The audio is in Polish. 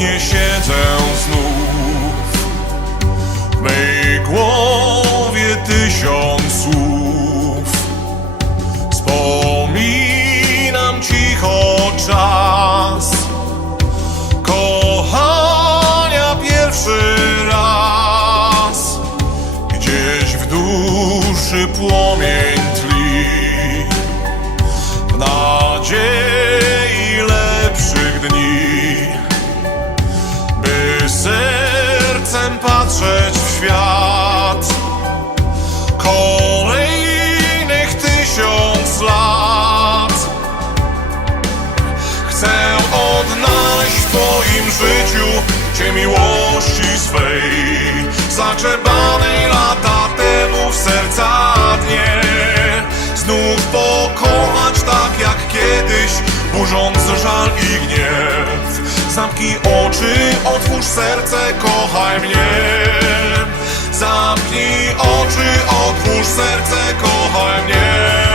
samotnie siedzę znów. W mej głowie 1000 słów. Wspominam cicho czas kochania pierwszy raz. Gdzieś w duszy płomień tli, w nadziei lepszych dni, by sercem patrzeć w świat kolejnych 1000 lat. Chcę odnaleźć w Twoim życiu Cię miłości swej, zagrzebanej lata temu w serca dnie. Znów pokochać tak jak kiedyś, burząc żal i gniew. Zamknij oczy, otwórz serce, kochaj mnie. Zamknij oczy, otwórz serce, kochaj mnie.